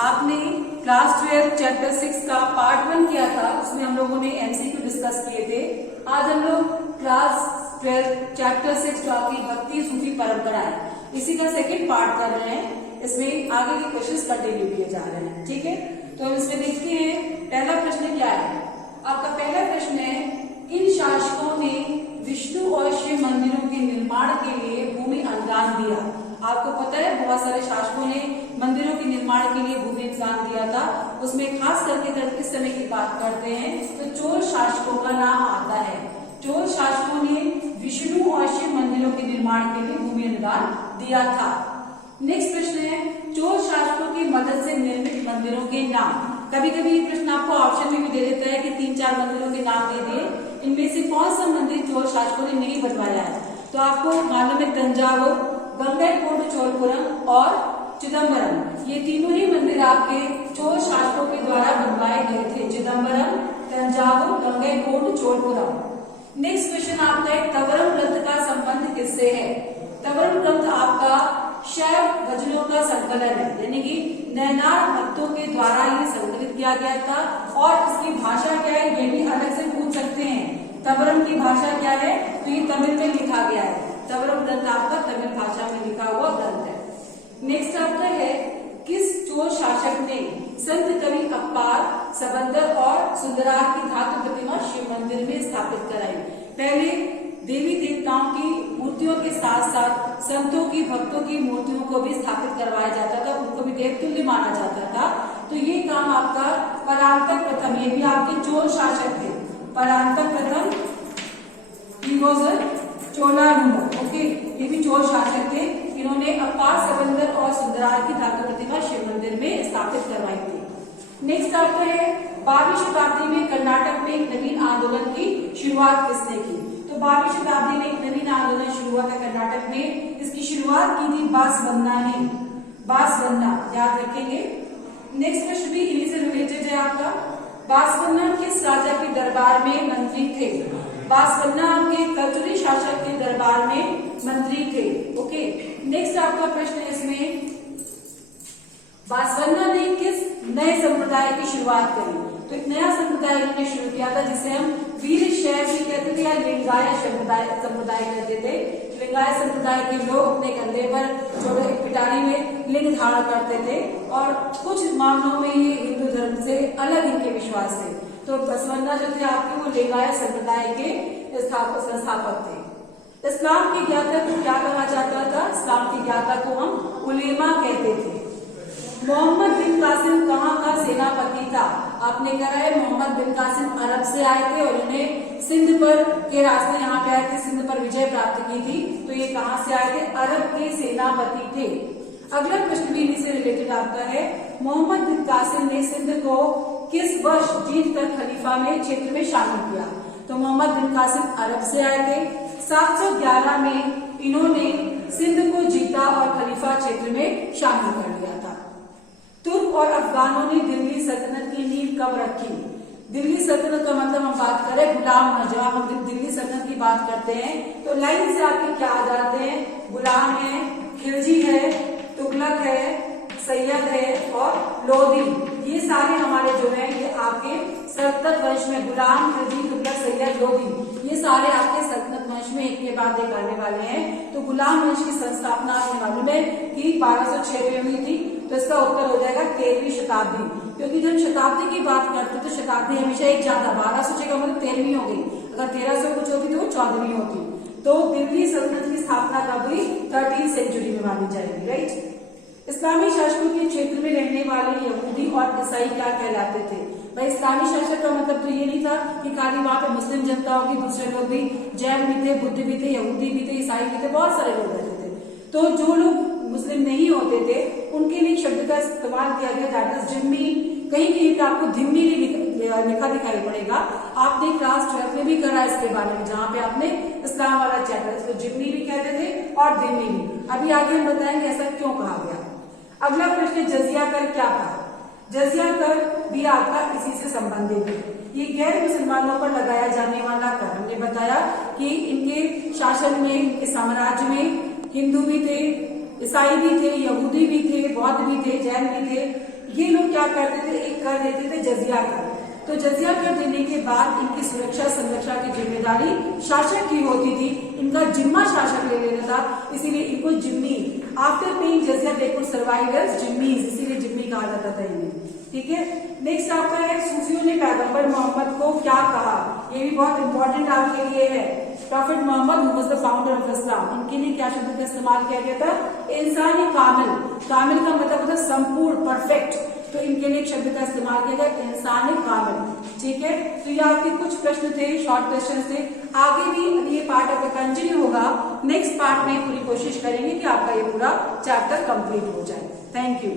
आपने class 12 chapter 6 का part 1 किया था, उसमें हम लोगों ने एमसीक्यू डिस्कस किए थे। आज हम लोग क्लास 12 चैप्टर 6 का की भक्ति सूफी परंपरा है, इसी का सेकंड पार्ट कर रहे हैं। इसमें आगे के क्वेश्चंस कंटिन्यू किए जा रहे हैं, ठीक है। तो हम इसमें देखते हैं पहला प्रश्न क्या है। आपका पहला प्रश्न है, इन शासकों ने विष्णु और शिव मंदिरों के निर्माण के लिए भूमि अनुदान दिया। आपको पता है बहुत सारे शासकों ने मंदिरों के निर्माण के लिए भूमि अनुदान दिया था। उसमें खास करके अगर किस समय की बात करते हैं तो चोल शासकों का नाम आता है। चोल शासकों ने विष्णु और शिव मंदिरों के निर्माण के लिए भूमि अनुदान दिया था। नेक्स्ट प्रश्न है, चोल शासकों की मदद से निर्मित मंदिरों के नाम। कभी कभी ये प्रश्न आपको ऑप्शन में भी दे देता है कि 3-4 मंदिरों के नाम दे दिए, इनमें से कौन सा मंदिर चोल शासकों ने नहीं बनवाया है। तो आपको मालूम है तंजावुर, गंगईकोंड चोलपुरम और चिदम्बरम, ये तीनों ही मंदिर आपके चोल शासकों के द्वारा बनवाए गए थे। चिदम्बरम, तंजावुर, गंगईकोंड, चोलपुरम। नेक्स्ट क्वेश्चन आपका है, तवरम ग्रंथ का संबंध किससे है। तवरम ग्रंथ आपका शैव भजनों का संकलन है, यानी कि नैनार भक्तों के द्वारा ये संकलित किया गया था। और इसकी भाषा क्या है ये भी अलग से पूछ सकते हैं। तवरम की भाषा क्या है, तो ये तमिल में लिखा गया है। तवरम ग्रंथ आपका तमिल भाषा में लिखा हुआ ग्रंथ है। नेक्स्ट आपका है, किस चोल शासक ने संत कवि अप्पार, सबंदर और सुंदरार की धातु प्रतिमा शिव मंदिर में स्थापित कराई। पहले देवी देवताओं की मूर्तियों के साथ साथ संतों की, भक्तों की मूर्तियों को भी स्थापित करवाया जाता था, उनको भी देवतुल्य माना जाता था। तो ये काम आपका परांतक प्रथम, ये भी आपके चोल शासक थे। परांतक प्रथम चोलारूलर, ओके, ये भी चोल शासक थे। इन्होंने अपार, सबंदर और सुंदरार की धातु प्रतिमा शिव मंदिर में स्थापित करवाई थी। नेक्स्ट आपका है, 12वीं शताब्दी में कर्नाटक में एक नवीन आंदोलन की शुरुआत किसने की। तो 12वीं शताब्दी में एक नवीन आंदोलन शुरू हुआ था कर्नाटक में। इसकी शुरुआत की थी बासवन्ना ने। बासवन्ना याद रखेंगे। नेक्स्ट प्रश्न भी इन्हीं से रिलेटेड है आपका, बासवन्ना किस राजा के दरबार में मंत्री थे। बासवन्ना आपके कचुरी शासक के दरबार में मंत्री थे, ओके। नेक्स्ट आपका प्रश्न है इसमें, बासवन्ना ने किस नए संप्रदाय की शुरुआत करी। तो एक नया संप्रदाय इन्होंने शुरू किया था जिसे हम वीर शैव भी कहते थे या लिंगायत संप्रदाय कहते थे। लिंगायत संप्रदाय के लोग अपने कंधे पर जो पिटारी में लिंग धारण करते थे और कुछ मामलों में ये हिंदू धर्म से अलग इनके विश्वास थे। तो बसवन्ना जो थे आपके वो लिंगायत संप्रदाय के संस्थापक थे। इस्लाम के ज्ञाता को क्या कहा जाता था। इस्लाम के ज्ञाता को हम उलेमा कहते थे। मोहम्मद बिन कासिम कहाँ का सेनापति था। आपने कहा है मोहम्मद बिन कासिम अरब से आए थे और उन्हें सिंध पर के रास्ते यहाँ पे आए थे, सिंध पर विजय प्राप्त की थी। तो ये कहाँ से आए थे, अरब के सेनापति थे। अगला प्रश्न भी इन्हीं से रिलेटेड आपका है, मोहम्मद बिन कासिम ने सिंध को किस वर्ष जीत कर खलीफा में क्षेत्र में शामिल किया। तो मोहम्मद बिन कासिम अरब से आए थे। 711 में इन्होंने सिंध को जीता और खलीफा क्षेत्र में शामिल कर लिया था। तुर्क और अफगानों ने दिल्ली सल्तनत की नींव कब रखी। दिल्ली सल्तनत का मतलब हम बात करें गुलाम, जब हम दिल्ली सल्तनत की बात करते हैं तो लाइन से आपके क्या आ जाते हैं, गुलाम है, खिलजी है, तुगलक है, सैयद है और लोदी। ये सारे हमारे जो है ये आपके सल्तनत वंश में, गुलाम, खिलजी, तुगलक, सैयद, लोदी, ये सारे आपके सल्तनत वंश में एक के बाद एक आने वाले हैं। तो गुलाम वंश की संस्थापना आपको मालूम है कि 1206 में हुई थी। तो इसका उत्तर हो जाएगा 13वीं शताब्दी, क्योंकि जब शताब्दी की बात करते तो शताब्दी हमेशा एक ज्यादा, 1206 का मतलब 13वीं हो गई। अगर 1300 कुछ होती तो वो 14वीं होती। तो दिल्ली सल्तनत की स्थापना कब हुई, 13th सेंचुरी में मानी जाएगी, राइट। इस्लामी शासकों के क्षेत्र में रहने वाले यहूदी और ईसाई क्या कहलाते थे। भाई इस्लामी शासक का मतलब तो ये नहीं था कि खाली वहां पे मुस्लिम जनता होगी, दूसरे लोग भी, जैन भी थे, बुद्ध भी थे, यहूदी भी थे, ईसाई भी थे, बहुत सारे लोग रहते थे। तो जो लोग मुस्लिम नहीं होते थे उनके लिए शब्द का इस्तेमाल किया गया, दैट इज जिम्मी। कहीं कहीं पे आपको धिम्मी लिखा दिखाई पड़ेगा। आपने क्लास 12 में भी करा इसके बारे में, जहाँ पे आपने इस्लाम वाला चैप्टर, इसको जिम्मी भी कहते थे और धिम्मी भी। अभी आगे हम बताएंगे ऐसा क्यों कहा गया। अगला प्रश्न, जजिया कर क्या था। जजिया कर भी आपका इसी से संबंधित है। ये गैर मुसलमानों पर लगाया जाने वाला कर। हमने बताया कि इनके शासन में, इनके साम्राज्य में हिंदू भी थे, ईसाई भी थे, यहूदी भी थे, बौद्ध भी थे, जैन भी थे। ये क्या करते थे, एक कर देते थे जजिया कर। तो जजिया कर देने के बाद इनकी सुरक्षा संरक्षा की जिम्मेदारी शासक की होती थी, इनका जिम्मा शासक ले लेता था, इसीलिए इनको जिम्मी, आफ्टर पेइंग जजिया दे कुड सर्वाइव एज जिम्मीज, इसीलिए जिम्मी कहा जाता था इन्हें। ठीक है, नेक्स्ट आपका है सूफियों ने पैगंबर मोहम्मद को क्या कहा, ये भी बहुत इंपॉर्टेंट आपके लिए है। Prophet Muhammad who was the founder of Islam, इनके लिए क्या शब्द का इस्तेमाल किया गया था, इंसानी कामिल। कामिल का मतलब होता है संपूर्ण, परफेक्ट, तो इनके लिए एक शब्द का इस्तेमाल किया गया इंसानी कामिल। ठीक है, तो ये आपके कुछ प्रश्न थे, शॉर्ट क्वेश्चन थे। आगे भी ये पार्ट आपका कंटिन्यू होगा, नेक्स्ट पार्ट में पूरी कोशिश करेंगे कि आपका ये पूरा चैप्टर कंप्लीट हो जाए। Thank you.